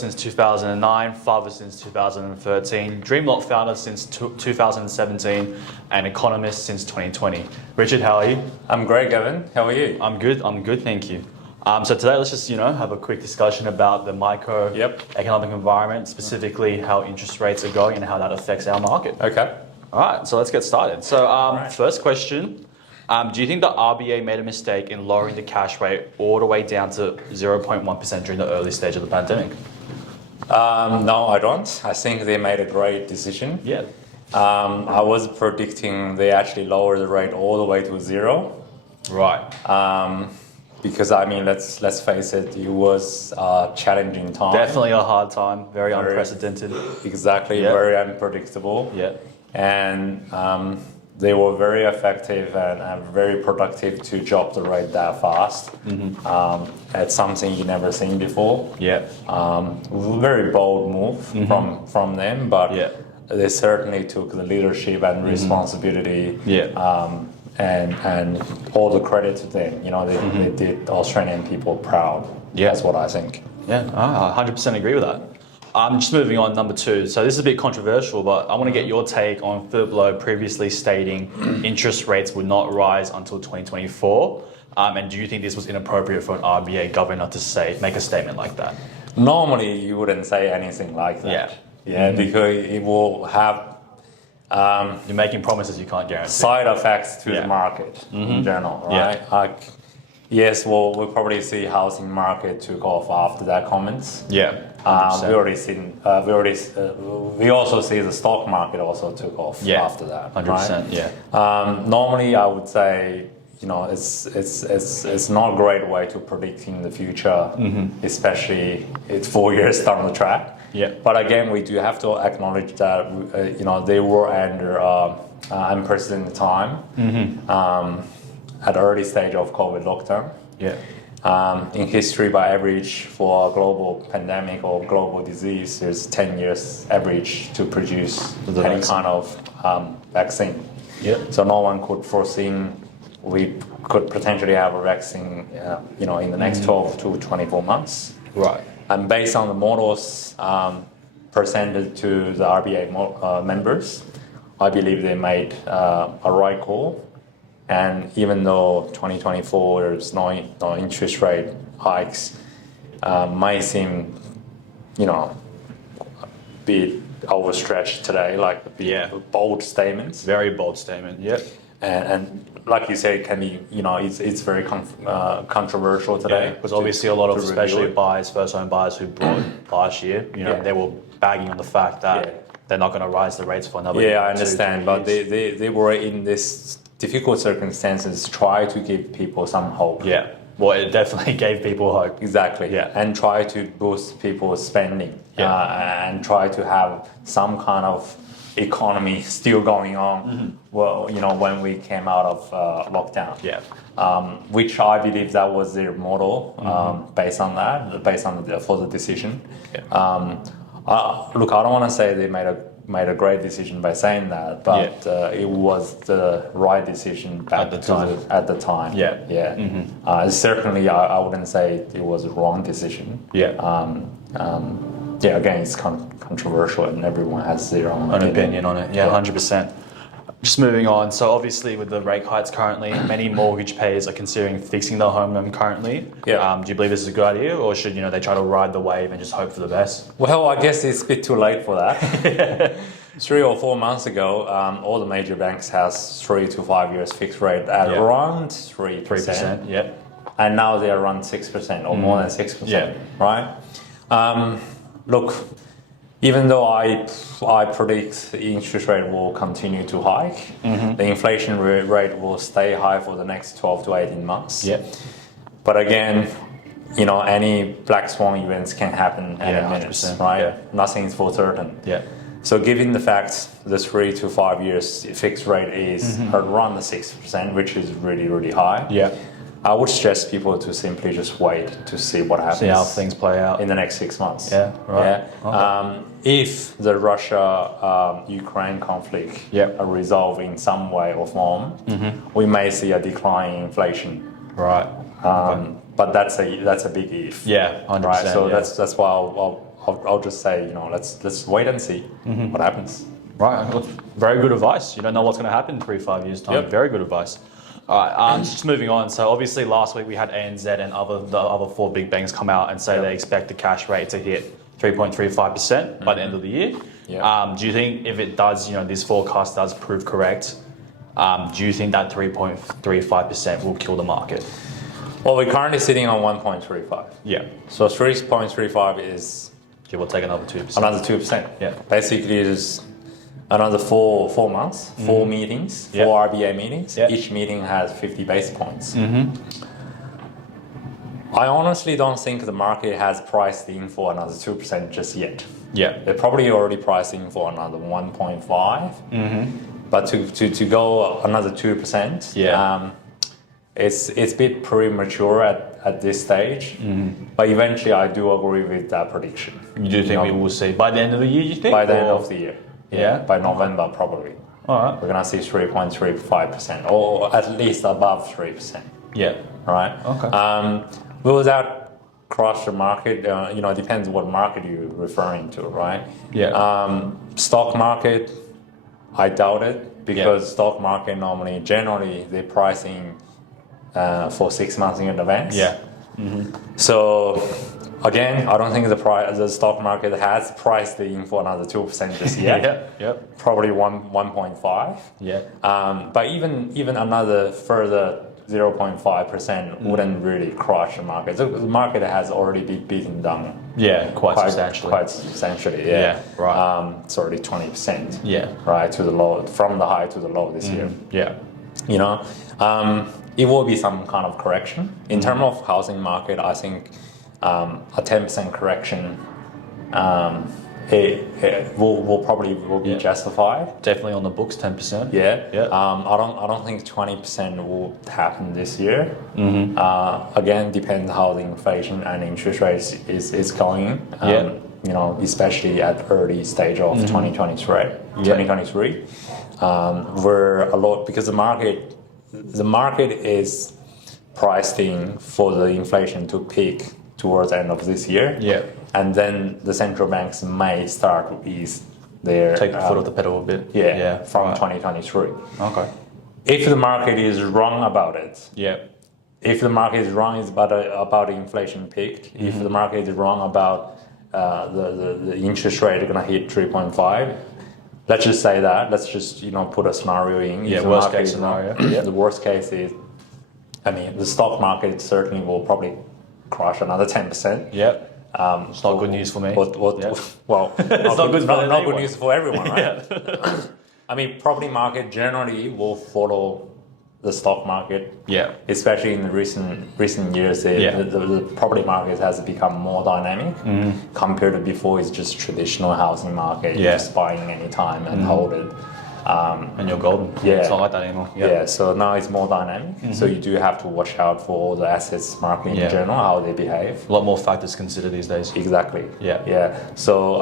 Since 2009, father since 2013, Dreamlock founder since 2017, and economist since 2020. Richard, how are you? I'm great, Gavin. How are you? I'm good, thank you. So today let's just, have a quick discussion about the economic environment, specifically how interest rates are going and how that affects our market. Okay. All right, so let's get started. So first question, do you think the RBA made a mistake in lowering the cash rate all the way down to 0.1% during the early stage of the pandemic? No, I don't. I think they made a great decision. Yeah. I was predicting they actually lower the rate all the way to zero. Right. Because let's face it, it was a challenging time. Definitely a hard time. Very unprecedented. Exactly. Yeah. Very unpredictable. Yeah. And they were very effective and very productive to drop the rate that fast. Mm-hmm. It's something you never seen before. Yeah. Very bold move from them, but they certainly took the leadership and responsibility. Yeah. And all the credit to them. They did Australian people proud. Yeah. That's what I think. Yeah, I 100% agree with that. Just moving on, number two. So this is a bit controversial, but I want to get your take on Philip Lowe previously stating interest rates would not rise until 2024. And do you think this was inappropriate for an RBA governor to make a statement like that? Normally, you wouldn't say anything like that. Yeah, because it will have you're making promises you can't guarantee. Side effects to the market in general, right? Yeah. Yes, we'll probably see housing market took off after that comments. Yeah. We also see the stock market also took off after that. 100%. Right? Yeah. Normally, I would say it's not a great way to predict in the future, especially it's 4 years down the track. Yeah. But again, we do have to acknowledge that they were under unprecedented time at the early stage of COVID lockdown. Yeah. In history, by average, for a global pandemic or global disease, there's 10 years average to produce any kind of vaccine. Yeah. So no one could foresee we could potentially have a vaccine, in the next 12 to 24 months. Right. And based on the models presented to the RBA members, I believe they made a right call. And even though 2024 there's no interest rate hikes, might seem, a bit overstretched today, bold statements. Very bold statement. Yep. And like you say, it can be, it's very controversial today. Because obviously a lot of, especially first home buyers who bought last year, they were bagging on the fact that they're not going to rise the rates for another year. Yeah, I understand, but they were in this difficult circumstances, try to give people some hope. Yeah, well, it definitely gave people hope. Exactly. Yeah. And try to boost people's spending. Yeah. And try to have some kind of economy still going on. Well, when we came out of lockdown. Yeah. Which I believe that was their model based on for the decision. Yeah. Look, I don't want to say they made a great decision by saying that, but it was the right decision at the time. Yeah. Yeah. Certainly, I wouldn't say it was a wrong decision. Yeah. Again, it's controversial, and everyone has their own opinion on it. Yeah, 100%. Just moving on. So obviously, with the rate hikes currently, many mortgage payers are considering fixing their home loan currently. Yeah. Do you believe this is a good idea, or should they try to ride the wave and just hope for the best? Well, I guess it's a bit too late for that. 3 or 4 months ago, all the major banks has 3 to 5 years fixed rate at around 3%. 3%. Yeah. And now they're around 6% or more than 6%. Yeah. Right. Look, even though I predict the interest rate will continue to hike, the inflation rate will stay high for the next 12 to 18 months. Yeah. But again, any black swan events can happen at a minute, right? Yeah. Nothing is for certain. Yeah. So given the fact the 3 to 5 years fixed rate is around the 6%, which is really, really high. Yeah. I would suggest people to simply just wait to see what happens. See how things play out in the next 6 months. Yeah, right. Yeah. Okay. If the Russia-Ukraine conflict resolve in some way or form, we may see a decline in inflation. Right. But that's a big if. Yeah, 100%. Right. So that's why I'll just say, let's wait and see what happens. Right. Look, very good advice. You don't know what's going to happen in 3-5 years' time. Yep. Very good advice. All right. Just moving on. So obviously last week we had ANZ and the other 4 big banks come out and say they expect the cash rate to hit 3.35% by the end of the year. Yeah. Do you think if it does, this forecast does prove correct, do you think that 3.35% will kill the market? Well, we're currently sitting on 1.35. Yeah. So 3.35 is Give or take another 2%. another 2%. Yeah. Basically, it is another 4 months, 4 meetings, 4 RBA meetings. Yeah. Each meeting has 50 basis points. I honestly don't think the market has priced in for another 2% just yet. Yeah. They're probably already pricing for another 1.5. But to go another 2%, it's a bit premature at this stage. But eventually, I do agree with that prediction. You do think we will see by the end of the year? You think? By the end of the year. Yeah. By November, probably. All right. We're gonna see 3.35%, or at least above 3%. Yeah. Right. Okay. Will that crush the market? It depends what market you're referring to, right? Yeah. Stock market, I doubt it, because stock market generally they're pricing for 6 months in advance. Yeah. So again, I don't think the stock market has priced in for another 2% just yet. Yep. Probably 1.5. Yeah. But even another further 0.5% wouldn't really crush the market. The market has already been beaten down. Yeah, quite substantially. Quite substantially, yeah. Yeah, right. It's already 20%. Yeah. Right, to the low, from the high to the low this year. Yeah. It will be some kind of correction. In terms of housing market, I think a 10% correction it will probably be justified. Definitely on the books, 10%. Yeah. Yeah. I don't think 20% will happen this year. Again, depends how the inflation and interest rates is going. Especially at early stage of 2023. Where a lot, because the market is priced in for the inflation to peak towards the end of this year. Yeah. And then the central banks may start to ease their Take the foot off the pedal a bit. From 2023. Okay. If the market is wrong about it, if the market is wrong about inflation peaked, if the market is wrong about the interest rate going to hit 3.5, let's just say that. Let's just put a scenario in. Yeah, worst case scenario. The worst case is, the stock market certainly will probably crush another 10%. Yep. It's not good news for me. Well, it's not good news for everyone, right? Property market generally will follow the stock market. Yeah. Especially in the recent years, the property market has become more dynamic compared to before. It's just traditional housing market. You're just buying anytime and hold it. And you're golden. It's not like that anymore. So now it's more dynamic. So you do have to watch out for all the assets market in general, how they behave. A lot more factors considered these days. Exactly. So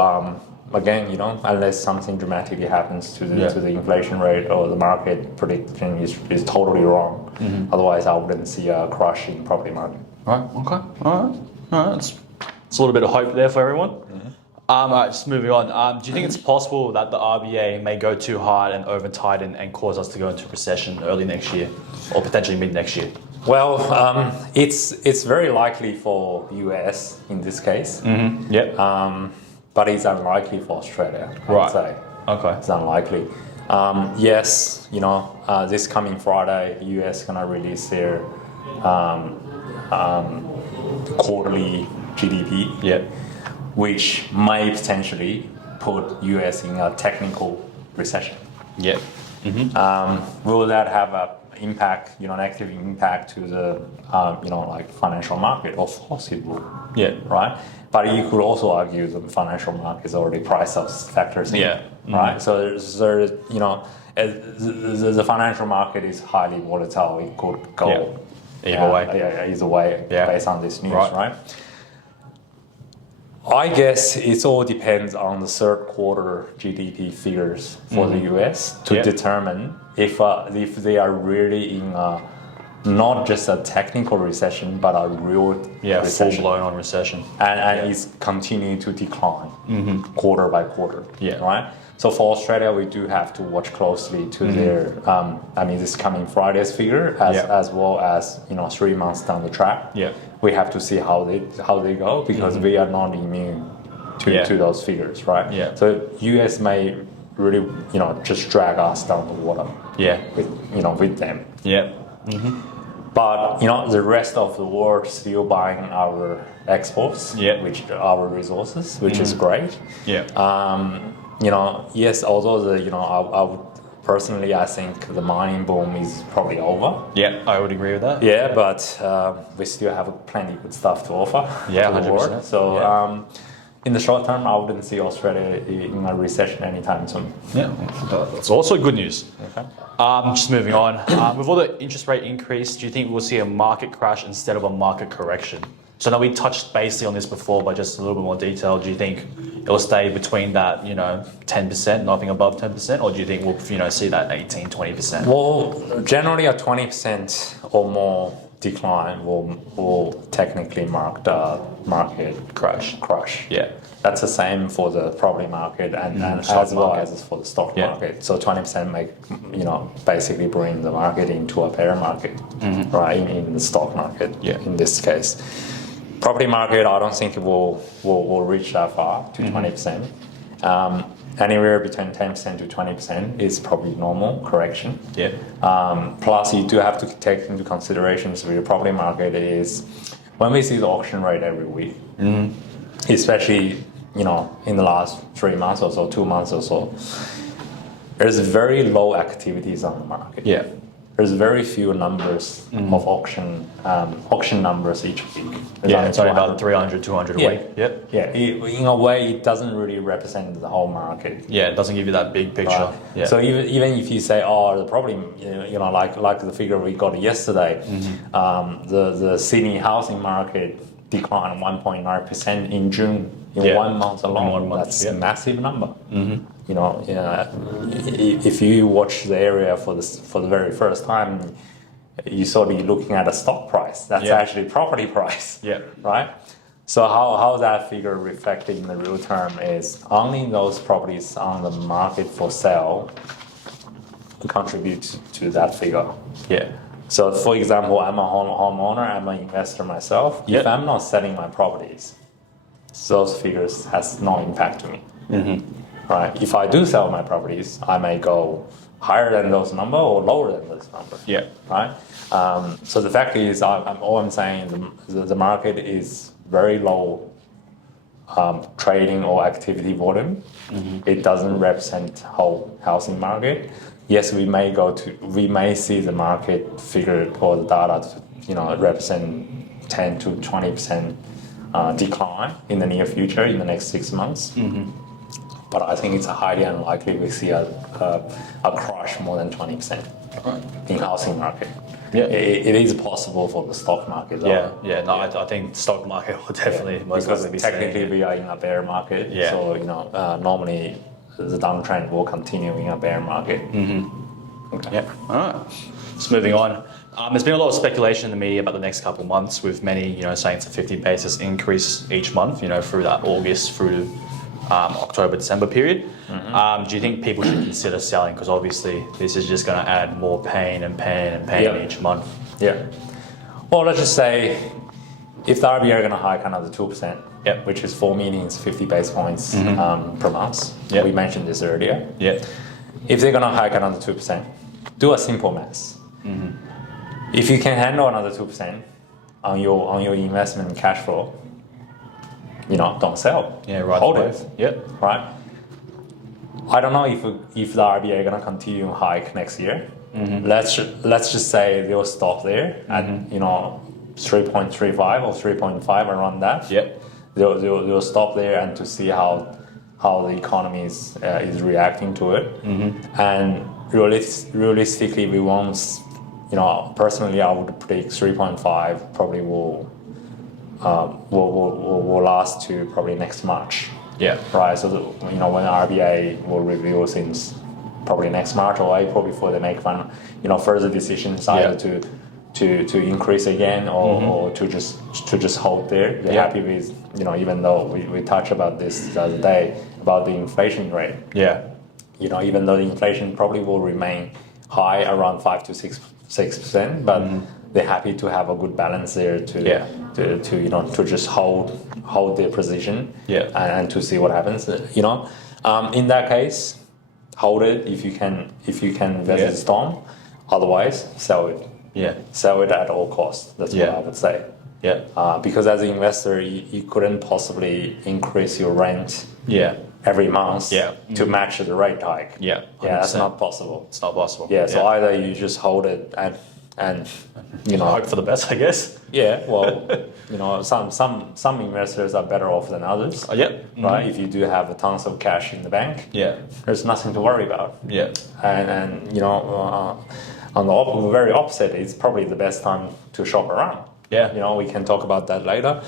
again, unless something dramatically happens to the inflation rate or the market prediction is totally wrong. Otherwise, I wouldn't see a crush in property market. Right. Okay. All right. It's a little bit of hope there for everyone. All right, just moving on. Do you think it's possible that the RBA may go too hard and over tighten and cause us to go into recession early next year, or potentially mid next year? Well, it's very likely for US in this case. But it's unlikely for Australia, I would say. Okay. It's unlikely. Yes, this coming Friday, US gonna release their quarterly GDP. Which may potentially put US in a technical recession. Will that have a impact, negative impact to the, financial market? Of course it will. Right. But you could also argue the financial markets already price those factors in. Right. So the financial market is highly volatile. It could go either way based on this news. Right. I guess it all depends on the third quarter GDP figures for the US to determine if they are really in a not just a technical recession, but a real recession. Full blown on recession. And it's continuing to decline quarter by quarter. Yeah. Right. So for Australia, we do have to watch closely to their, this coming Friday's figure, as well as 3 months down the track. Yeah. We have to see how they go, because we are not immune to those figures, right? Yeah. So US may really just drag us down the water. Yeah. With them. Yeah. But the rest of the world still buying our exports, which our resources, which is great. Yeah. Yes, although I would personally, I think the mining boom is probably over. Yeah, I would agree with that. Yeah, but we still have plenty of good stuff to offer. Yeah, to the 100%. world. So in the short term, I wouldn't see Australia in a recession anytime soon. Yeah, that's also good news. Okay. Just moving on. With all the interest rate increase, do you think we'll see a market crash instead of a market correction? So now we touched basically on this before, but just a little bit more detail. Do you think it'll stay between that, 10%, nothing above 10%, or do you think we'll, see that 18, 20%? Well, generally a 20% or more decline will technically mark the market crash. Yeah. That's the same for the property market and as well as for the stock market. So 20% basically bring the market into a bear market, right? In the stock market, in this case. Property market, I don't think it will reach that far to 20%. Anywhere between 10% to 20% is probably normal correction. Yeah. Plus, you do have to take into considerations with the property market is when we see the auction rate every week, especially in the last 3 months or so, 2 months or so, there's very low activities on the market. Yeah. There's very few numbers of auction numbers each week. It's only about 300, 200 a week. Yep. Yeah, in a way, it doesn't really represent the whole market. Yeah, it doesn't give you that big picture. Right. Yeah. So even if you say, the property, like the figure we got yesterday, the Sydney housing market declined 1.9% in June in 1 month alone. 1 month, That's a massive number. If you watch the area for the very first time, you sort of looking at a stock price. That's actually property price. Yeah. Right. So how that figure reflected in the real term is only those properties on the market for sale contribute to that figure. Yeah. So for example, I'm a homeowner, I'm an investor myself. If I'm not selling my properties, those figures has no impact to me. Right? If I do sell my properties, I may go higher than those numbers or lower than those numbers. Yeah. Right? So the fact is, all I'm saying, the market is very low trading or activity volume. It doesn't represent whole housing market. Yes, we may see the market figure or the data represent 10 to 20% decline in the near future in the next 6 months. But I think it's highly unlikely we see a crash more than 20% in housing market. Yeah, it is possible for the stock market though. I think stock market will definitely most likely be technically we are in a bear market. Yeah. So normally the downtrend will continue in a bear market. Okay. Yeah. All right. Just moving on. There's been a lot of speculation in the media about the next couple of months, with many saying it's a 50 basis increase each month. Through that August through October, December period. Do you think people should consider selling? Because obviously this is just going to add more pain each month. Yeah. Well, let's just say if the RBA are going to hike another 2%, which is 4 meetings, 50 basis points per month. We mentioned this earlier. If they're going to hike another 2%, do a simple math. If you can handle another 2% on your investment cash flow, don't sell. Right. Hold it. Right. I don't know if the RBA are going to continue hike next year. Let's just say they'll stop there at 3.35 or 3.5 around that. They'll stop there and to see how the economy is reacting to it. And realistically, we won't. Personally, I would predict 3.5 probably will last to probably next March. Right. So when RBA will review things probably next March or April before they make further decisions either to increase again or to just hold there. They're happy with, even though we touched about this the other day about the inflation rate. Yeah. Even though the inflation probably will remain high around 5 to 6%, but they're happy to have a good balance there to just hold their position and to see what happens. In that case, hold it if you can weather the storm. Otherwise, sell it. Yeah. Sell it at all costs. That's what I would say. Yeah. Because as an investor, you couldn't possibly increase your rent every month to match the rate hike. Yeah. 100%. Yeah, that's not possible. It's not possible. Yeah, so either you just hold it and hope for the best, I guess. Yeah, well, some investors are better off than others. Right? If you do have tons of cash in the bank, there's nothing to worry about. Yeah. And on the very opposite, it's probably the best time to shop around. Yeah. We can talk about that later.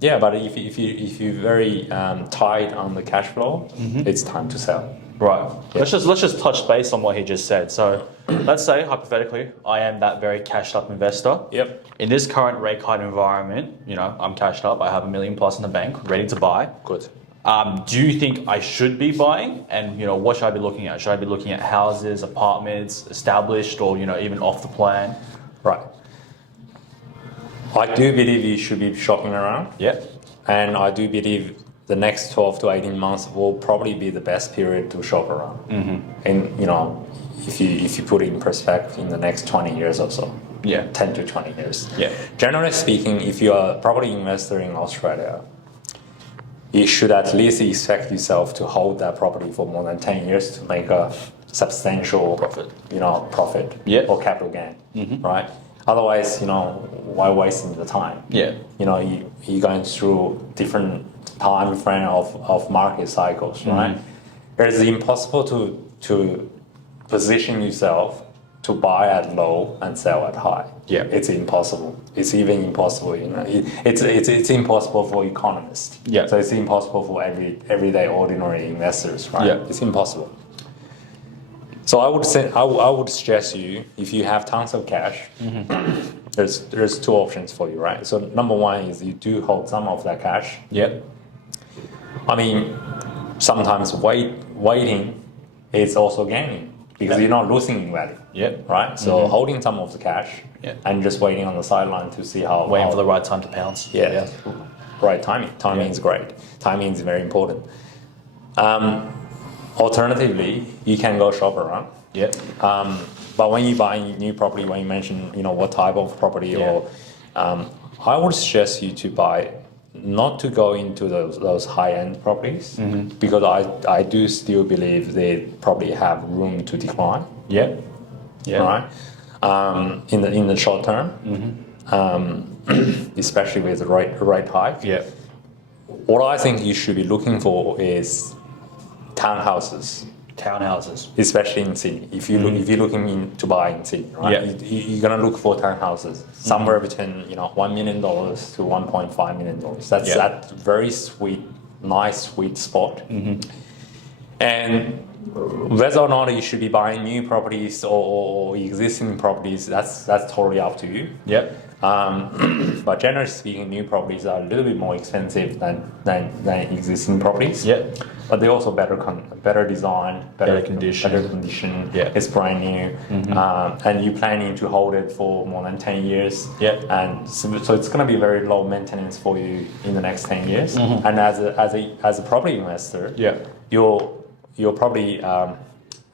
Yeah. But if you're very tight on the cash flow, it's time to sell. Right. Yeah. Let's just touch base on what he just said. So let's say hypothetically, I am that very cashed up investor. Yep. In this current rate cut environment, I'm cashed up. I have $1 million plus in the bank, ready to buy. Good. Do you think I should be buying? And what should I be looking at? Should I be looking at houses, apartments, established, or even off the plan? Right. I do believe you should be shopping around. Yeah. And I do believe the next 12 to 18 months will probably be the best period to shop around. And if you put it in perspective, in the next 20 years or so. Yeah. 10 to 20 years. Yeah. Generally speaking, if you are a property investor in Australia, you should at least expect yourself to hold that property for more than 10 years to make a substantial profit or capital gain, right? Otherwise, why wasting the time? Yeah. You're going through different time frame of market cycles, right? It's impossible to position yourself to buy at low and sell at high. Yeah. It's impossible. It's even impossible, it's impossible for economists. Yeah. So it's impossible for everyday ordinary investors, right? Yeah. It's impossible. So I would suggest you, if you have tons of cash, there's two options for you, right? So number one is you do hold some of that cash. Yeah. I mean, sometimes waiting is also gaining because you're not losing in value. Yeah. Right. So holding some of the cash and just waiting on the sideline to see waiting for the right time to pounce. Yeah. Right timing. Timing is great. Timing is very important. Alternatively, you can go shop around. Yeah. But when you buy new property, when you mention, what type of property or, I would suggest you to buy, not to go into those high-end properties because I do still believe they probably have room to decline. Yeah. Yeah. Right. In the short term, especially with the rate hike. Yeah. What I think you should be looking for is townhouses, especially in Sydney. If you're looking to buy in Sydney, right? You're gonna look for townhouses somewhere between $1 million to $1.5 million. That's that very nice sweet spot. And whether or not you should be buying new properties or existing properties, that's totally up to you. Yep. But generally speaking, new properties are a little bit more expensive than existing properties. Yep. But they're also better designed, better condition. Yeah. It's brand new, and you're planning to hold it for more than 10 years. Yeah. And so it's going to be very low maintenance for you in the next 10 years. And as a property investor, you'll probably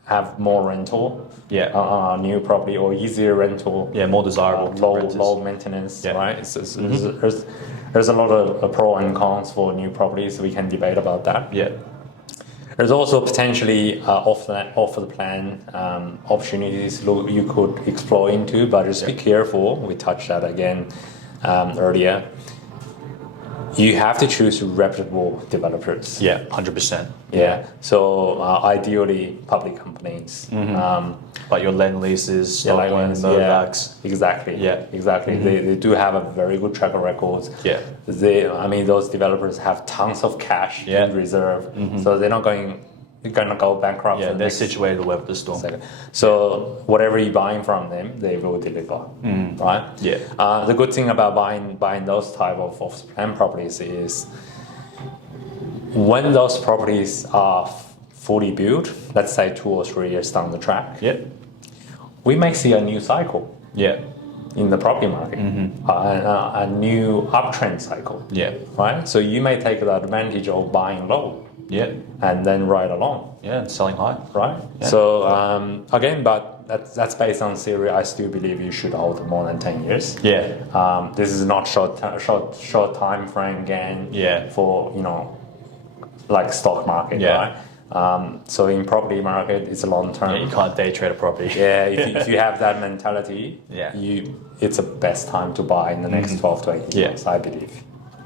have more rental. Yeah. New property or easier rental. Yeah, more desirable. Low maintenance. Yeah. Right. There's a lot of pro and cons for new properties. We can debate about that. Yeah. There's also potentially off the plan opportunities you could explore into, but just be careful. We touched that again earlier. You have to choose reputable developers. Yeah, 100%. Yeah. So ideally, public companies. Like your Lendleases, Stockland, Mirvacs. Exactly. Yeah. Exactly. They do have a very good track record. Yeah. Those developers have tons of cash in reserve, so they're not going. you're gonna go bankrupt. Yeah, the they're next situated to weather the storm. second. So whatever you're buying from them, they will deliver, right? Yeah. The good thing about buying those type of land properties is when those properties are fully built, let's say 2 or 3 years down the track, Yeah. we may see a new cycle Yeah. in the property market, a new uptrend cycle, Yeah. right? So you may take the advantage of buying low Yeah. and then ride along, Yeah. And selling high. right? Yeah. So again, but that's based on theory. I still believe you should hold more than 10 years. Yeah. This is not short time frame gain Yeah. for like stock market, Yeah. right? So in property market, it's a long term. Yeah, you can't day trade a property. Yeah, if you have that mentality, Yeah. it's the best time to buy in the next 12 to 18 Yeah. months, I believe.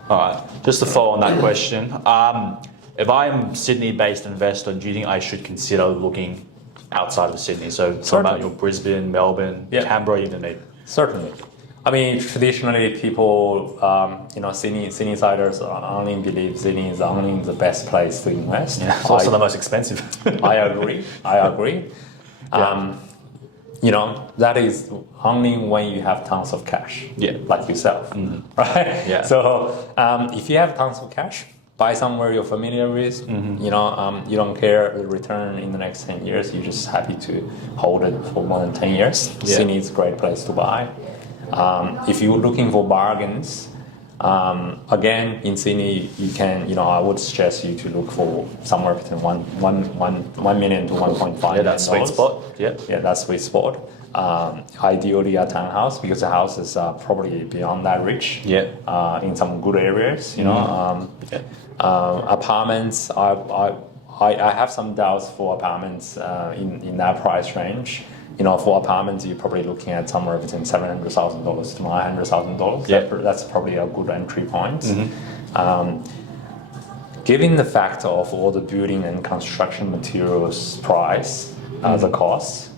All right. Just to follow on that question, if I am Sydney-based investor, do you think I should consider looking outside of Sydney? So talk about your Brisbane, Melbourne, Yeah. Canberra, even maybe. Certainly. I mean, traditionally, people, Sydney-siders only believe Sydney is only the best place to invest. Yeah. It's also the most expensive. I agree. That is only when you have tons of cash, Yeah. like yourself, right? Yeah. So if you have tons of cash, buy somewhere you're familiar with. You don't care the return in the next 10 years. You're just happy to hold it for more than 10 years. Yeah. Sydney is a great place to buy. If you're looking for bargains, again, in Sydney, you can, I would suggest you to look for somewhere between 1 million to 1.5 million. Yeah, that's sweet spot. Yeah. Yeah, that's sweet spot. Ideally a townhouse because the houses are probably beyond that rich. Yeah. In some good areas, Yeah. Apartments, I have some doubts for apartments in that price range. For apartments, you're probably looking at somewhere between $700,000 to $900,000. Yeah. That's probably a good entry point. Given the factor of all the building and construction materials price, the cost,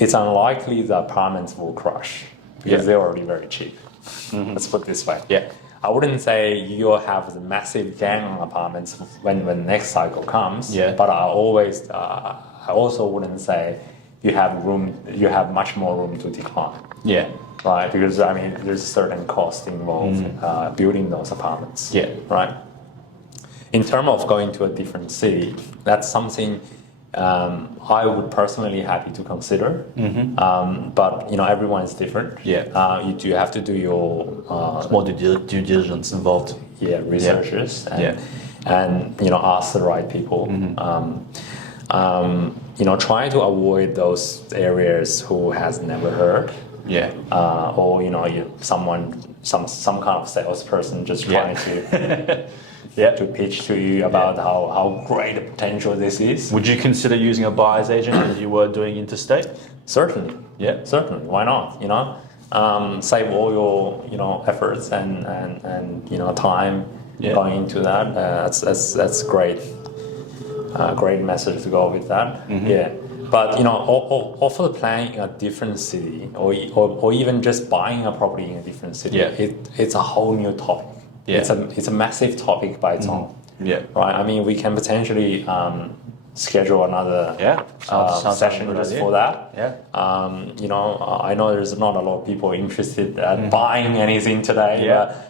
it's unlikely the apartments will crash because they're already very cheap. Let's put it this way. Yeah. I wouldn't say you'll have the massive gain on apartments when the next cycle comes. Yeah. But I also wouldn't say you have much more room to decline. Yeah. Right? Because there's a certain cost involved building those apartments. Yeah. Right. In terms of going to a different city, that's something I would personally happy to consider. But everyone is different. Yeah. You do have to do your More due diligence involved. researches and ask the right people. Trying to avoid those areas who has never heard. Yeah. Or some kind of salesperson just trying to to pitch to you about how great a potential this is. Would you consider using a buyer's agent if you were doing interstate? Certainly. Yeah. Certainly. Why not? Save all your efforts and time going into that. That's great. Great message to go with that. Yeah. But offer the planning in a different city, or even just buying a property in a different city, it's a whole new topic. Yeah. It's a massive topic by its own. Yeah. Right. We can potentially schedule another Sounds session like a good just idea. for that. Yeah. I know there's not a lot of people interested at buying anything today,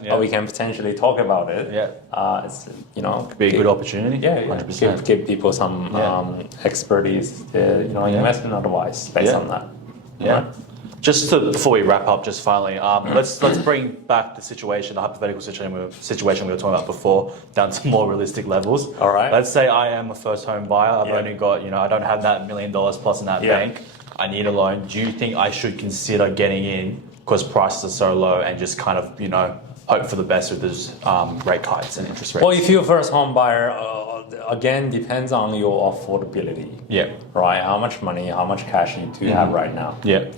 but we can potentially talk about it. Yeah. It's Could be a good opportunity. 100%. give people some expertise, investment advice based on that. Yeah. Right? Before we wrap up, just finally, let's bring back the hypothetical situation we were talking about before, down to more realistic levels. All right. Let's say I am a first home buyer. I've only got, I don't have that $1 million plus in that bank. I need a loan. Do you think I should consider getting in because prices are so low and just kind of, hope for the best with those rate hikes and interest rates? Well, if you're a first home buyer, again, depends on your affordability. Yeah. Right. How much money, how much cash you do have right now. Yeah.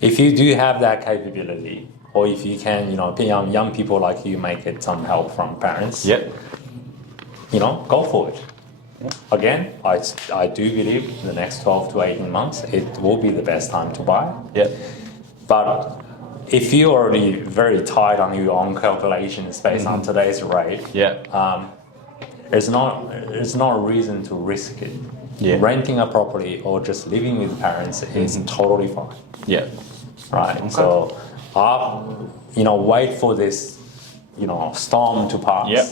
If you do have that capability, or if you can, young people like you may get some help from parents. Yep. Go for it. Again, I do believe in the next 12 to 18 months, it will be the best time to buy. Yep. But if you're already very tight on your own calculations based on today's rate, It's not a reason to risk it. Yeah. Renting a property or just living with parents is totally fine. Yeah. Right. So, wait for this, storm to pass. Yep.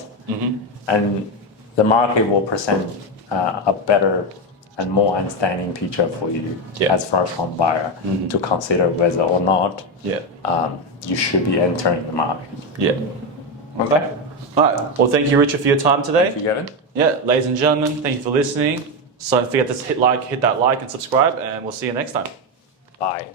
And the market will present a better and more understanding picture for you as first home buyer to consider whether or not you should be entering the market. Yeah. Okay. All right. Well, thank you, Richard, for your time today. Thank you, Gavin. Yeah, ladies and gentlemen, thank you for listening. So don't forget to hit that like and subscribe, and we'll see you next time. Bye.